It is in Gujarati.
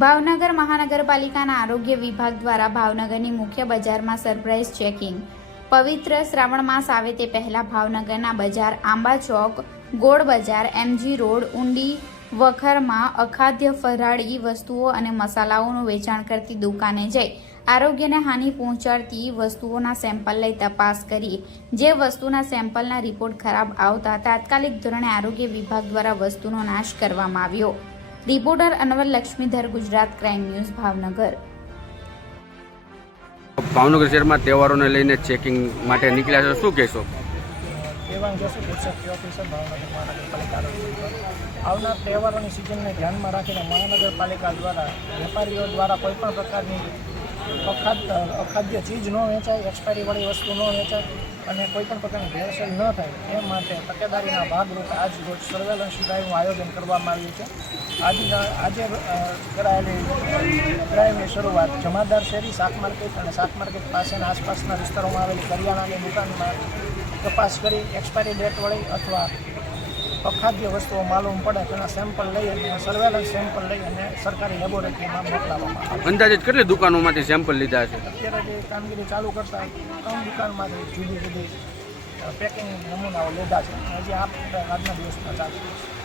ભાવનગર મહાનગરપાલિકાના આરોગ્ય વિભાગ દ્વારા ભાવનગરની મુખ્ય બજારમાં સરપ્રાઇઝ ચેકિંગ। પવિત્ર શ્રાવણ માસ આવે તે પહેલા ભાવનગરના બજાર આંબા ચોક, ગોળ બજાર, એમજી રોડ, ઊંડી વખરમાં અખાદ્ય ફરાળી વસ્તુઓ અને મસાલાઓનું વેચાણ કરતી દુકાને જઈ આરોગ્યને હાનિ પહોંચાડતી વસ્તુઓના સેમ્પલ લઈ તપાસ કરી। જે વસ્તુના સેમ્પલના રિપોર્ટ ખરાબ આવતા તાત્કાલિક ધોરણે આરોગ્ય વિભાગ દ્વારા વસ્તુનો નાશ કરવામાં આવ્યો। Reporter Anwar Laxmidhar, Gujarat crime news, Bhavnagar. Bhavnagar શહેરમાં તહેવારોને લઈને ચેકિંગ માટે નીકળ્યા છો, શું કહેશો? ભાવનગર મહાનગરપાલિકા આવનાર તહેવારોની સિઝનને ધ્યાનમાં રાખીને મહાનગરપાલિકા દ્વારા વેપારીઓ દ્વારા કોઈપણ પ્રકારની અખાદ્ય ચીજ ન વેચાય, એક્સપાયરીવાળી વસ્તુ ન વેચાય અને કોઈપણ પ્રકારની ભેળસેળ ન થાય એ માટે તકેદારીના ભાગરૂપે આજ રોજ સર્વેલન્સ ડ્રાઈવનું આયોજન કરવામાં આવ્યું છે। આજે કરાયેલી ડ્રાઈવની શરૂઆત જમાદાર શેરી, શાક માર્કેટ અને શાક માર્કેટ પાસેના આસપાસના વિસ્તારોમાં આવેલી કરિયાણાની દુકાનમાં તપાસ કરી એક્સપાયરી ડેટવાળી અથવા અખાદ્ય વસ્તુઓ માલુમ પડે તેના સેમ્પલ લઈ અને સર્વેલન્સ સેમ્પલ લઈ અને સરકારી લેબોરેટરીમાં મોકલાવવામાં આવે। અંદાજિત કેટલી દુકાનોમાંથી સેમ્પલ લીધા છે? અત્યારે જે કામગીરી ચાલુ કરતા 3 દુકાનમાંથી જુદી જુદી પેકિંગ નમૂનાઓ લીધા છે। હજી આજના દિવસમાં ચાલુ છે।